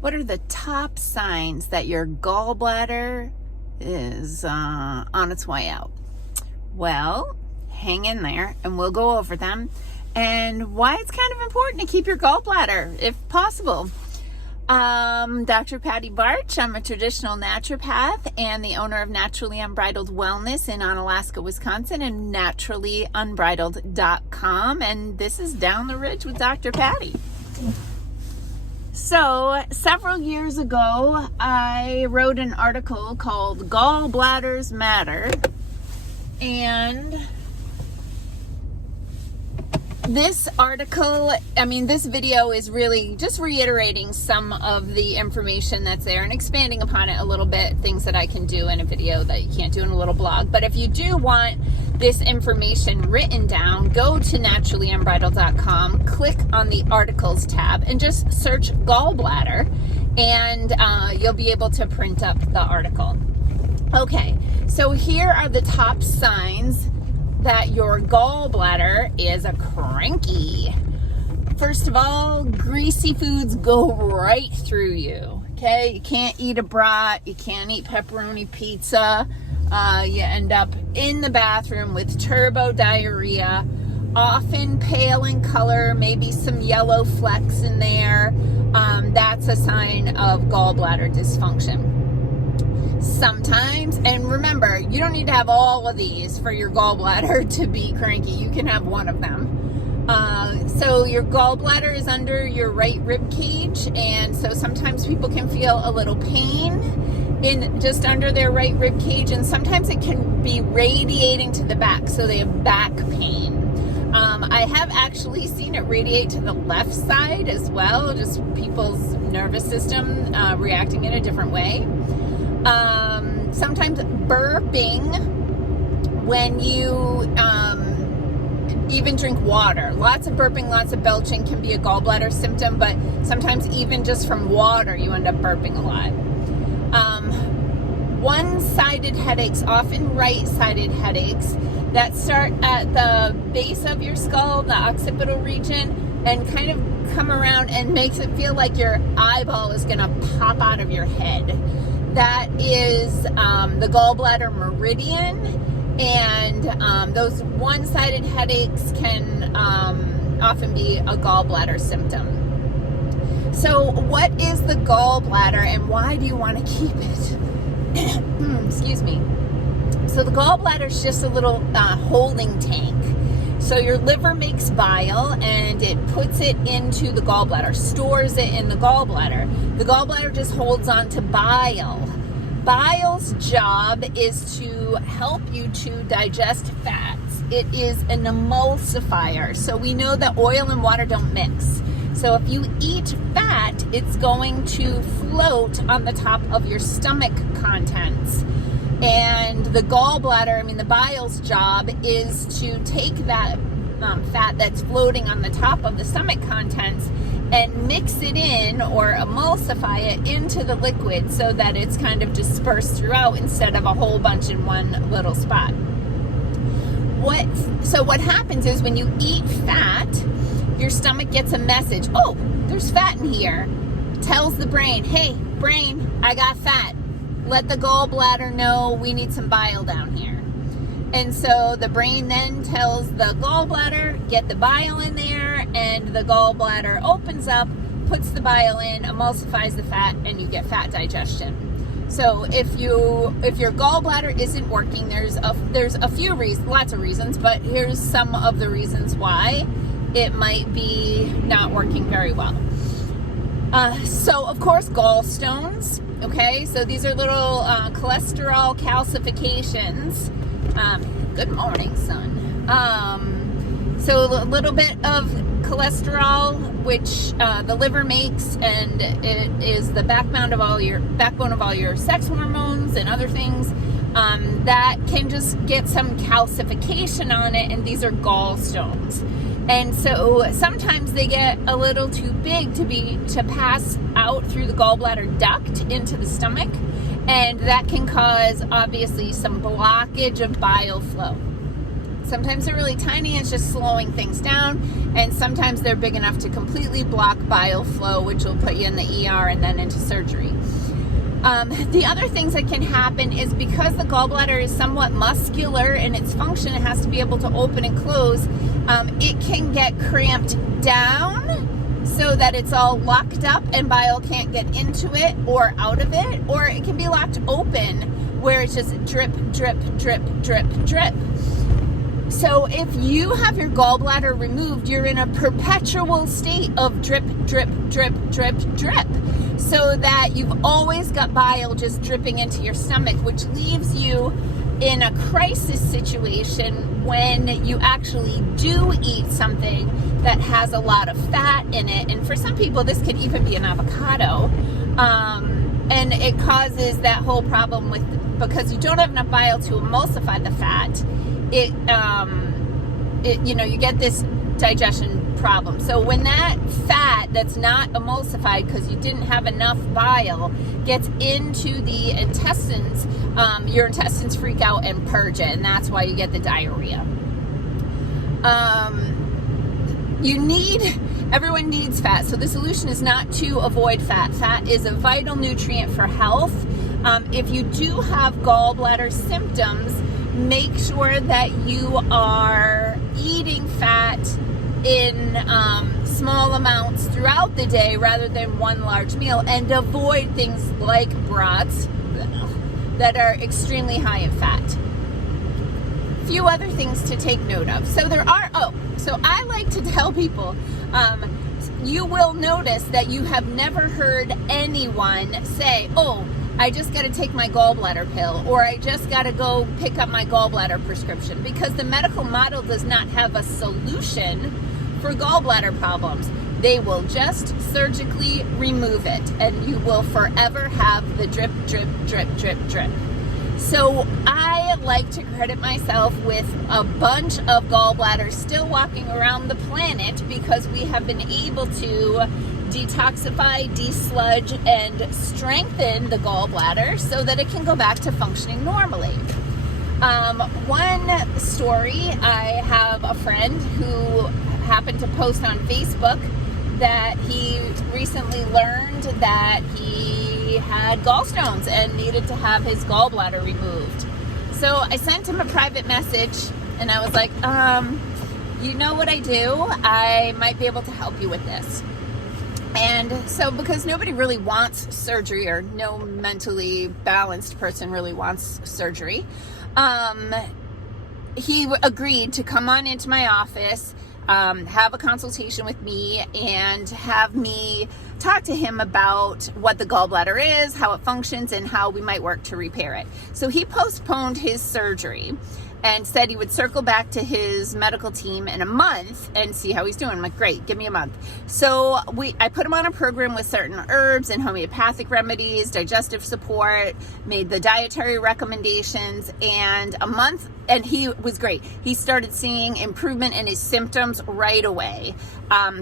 What are the top signs that your gallbladder is on its way out? Well, hang in there and we'll go over them and why it's kind of important to keep your gallbladder if possible. Dr. Patty Barch, I'm a traditional naturopath and the owner of Naturally Unbridled Wellness in Onalaska, Wisconsin, and naturallyunbridled.com, and this is Down the Ridge with Dr. Patty. So, several years ago, I wrote an article called Gallbladders Matter, and this article, this video is really just reiterating some of the information that's there and expanding upon it a little bit, things that I can do in a video that you can't do in a little blog. But if you do want this information written down, go to naturallyunbridled.com, click on the articles tab, and just search gallbladder, and you'll be able to print up the article. Okay, so here are the top signs that your gallbladder is a cranky. First of all, greasy foods go right through you. Okay, you can't eat a brat, you can't eat pepperoni pizza. You end up in the bathroom with turbo diarrhea, often pale in color, maybe some yellow flecks in there. That's a sign of gallbladder dysfunction. Sometimes, and remember, you don't need to have all of these for your gallbladder to be cranky. You can have one of them. So your gallbladder is under your right rib cage, and so sometimes people can feel a little pain in just under their right rib cage, and sometimes it can be radiating to the back, so they have back pain. I have actually seen it radiate to the left side as well, just people's nervous system reacting in a different way. Sometimes burping when you even drink water. Lots of burping, lots of belching can be a gallbladder symptom, but sometimes even just from water you end up burping a lot. One-sided headaches, often right-sided headaches, that start at the base of your skull, the occipital region, and kind of come around and makes it feel like your eyeball is going to pop out of your head. That is the gallbladder meridian, and those one-sided headaches can often be a gallbladder symptom. So what is the gallbladder and why do you want to keep it? Excuse me. So the gallbladder is just a little holding tank. So your liver makes bile and it puts it into the gallbladder, stores it in the gallbladder. The gallbladder just holds on to bile. Bile's job is to help you to digest fats. It is an emulsifier. So we know that oil and water don't mix. So if you eat fat, it's going to float on the top of your stomach contents. And the gallbladder, the bile's job is to take that fat that's floating on the top of the stomach contents and mix it in or emulsify it into the liquid so that it's kind of dispersed throughout instead of a whole bunch in one little spot. So what happens is when you eat fat, your stomach gets a message. Oh, there's fat in here. Tells the brain, hey, brain, I got fat. Let the gallbladder know we need some bile down here. And so the brain then tells the gallbladder, get the bile in there, and the gallbladder opens up, puts the bile in, emulsifies the fat, and you get fat digestion. So if your gallbladder isn't working, there's a few reasons, lots of reasons, but here's some of the reasons why it might be not working very well. So of course, gallstones. Okay, so these are little cholesterol calcifications. Good morning, son. So a little bit of cholesterol, which the liver makes, and it is the backbone of all your sex hormones and other things. That can just get some calcification on it, and these are gallstones. And so sometimes they get a little too big to pass out through the gallbladder duct into the stomach, and that can cause obviously some blockage of bile flow. Sometimes they're really tiny and it's just slowing things down, and sometimes they're big enough to completely block bile flow, which will put you in the ER and then into surgery. The other things that can happen is because the gallbladder is somewhat muscular in its function, it has to be able to open and close. It can get cramped down so that it's all locked up and bile can't get into it or out of it, or it can be locked open where it's just drip, drip, drip, drip, drip. So if you have your gallbladder removed, you're in a perpetual state of drip, drip, drip, drip, drip. So that you've always got bile just dripping into your stomach, which leaves you in a crisis situation when you actually do eat something that has a lot of fat in it. And for some people, this could even be an avocado. And it causes that whole problem because you don't have enough bile to emulsify the fat. You get this digestion problem. So when that fat that's not emulsified because you didn't have enough bile gets into the intestines, your intestines freak out and purge it, and that's why you get the diarrhea. Everyone needs fat, so the solution is not to avoid fat. Fat is a vital nutrient for health. If you do have gallbladder symptoms, make sure that you are eating fat in small amounts throughout the day rather than one large meal, and avoid things like brats that are extremely high in fat. Few other things to take note of. So I like to tell people, you will notice that you have never heard anyone say, oh, I just got to take my gallbladder pill, or I just got to go pick up my gallbladder prescription, because the medical model does not have a solution for gallbladder problems. They will just surgically remove it, and you will forever have the drip, drip, drip, drip, drip. So I like to credit myself with a bunch of gallbladders still walking around the planet, because we have been able to detoxify, desludge, and strengthen the gallbladder so that it can go back to functioning normally. One story, I have a friend who happened to post on Facebook that he recently learned that he had gallstones and needed to have his gallbladder removed. So I sent him a private message and I was like, you know what I do? I might be able to help you with this. And so, because nobody really wants surgery, or no mentally balanced person really wants surgery, he agreed to come on into my office, have a consultation with me, and have me talk to him about what the gallbladder is, how it functions, and how we might work to repair it. So he postponed his surgery and said he would circle back to his medical team in a month and see how he's doing. I'm like, great, give me a month. So I put him on a program with certain herbs and homeopathic remedies, digestive support, made the dietary recommendations, and he was great. He started seeing improvement in his symptoms right away.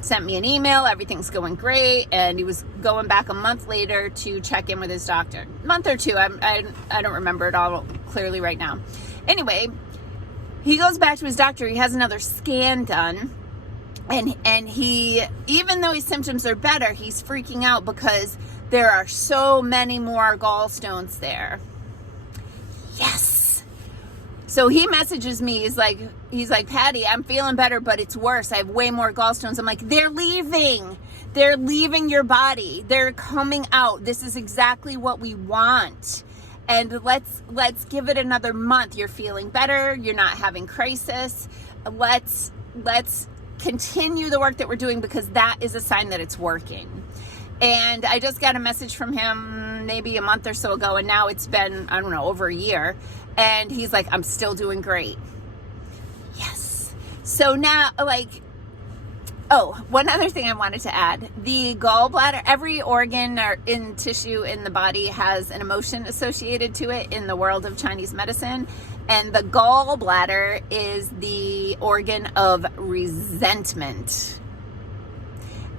Sent me an email, everything's going great, and he was going back a month later to check in with his doctor. A month or two, I don't remember it all clearly right now. Anyway, he goes back to his doctor, he has another scan done, and he, even though his symptoms are better, he's freaking out because there are so many more gallstones there. Yes. So he messages me, he's like, Patty, I'm feeling better, but it's worse. I have way more gallstones. I'm like, they're leaving your body. They're coming out. This is exactly what we want. And let's give it another month. You're feeling better. You're not having crisis. Let's continue the work that we're doing, because that is a sign that it's working. And I just got a message from him maybe a month or so ago, and now it's been, I don't know, over a year. And he's like, I'm still doing great. Yes. So now, one other thing I wanted to add. The gallbladder, every organ or in tissue in the body has an emotion associated to it in the world of Chinese medicine. And the gallbladder is the organ of resentment.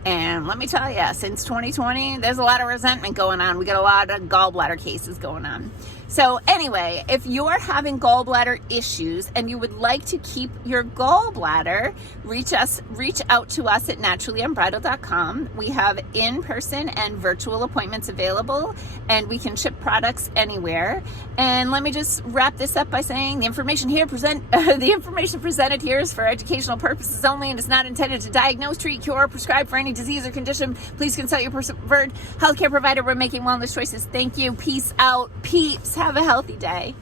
And let me tell you, since 2020, there's a lot of resentment going on. We got a lot of gallbladder cases going on. So anyway, if you're having gallbladder issues and you would like to keep your gallbladder, reach out to us at naturallyunbridled.com. We have in-person and virtual appointments available, and we can ship products anywhere. And let me just wrap this up by saying the information presented here is for educational purposes only and is not intended to diagnose, treat, cure, or prescribe for any disease or condition. Please consult your preferred healthcare provider when making wellness choices. Thank you. Peace out, peeps. Have a healthy day.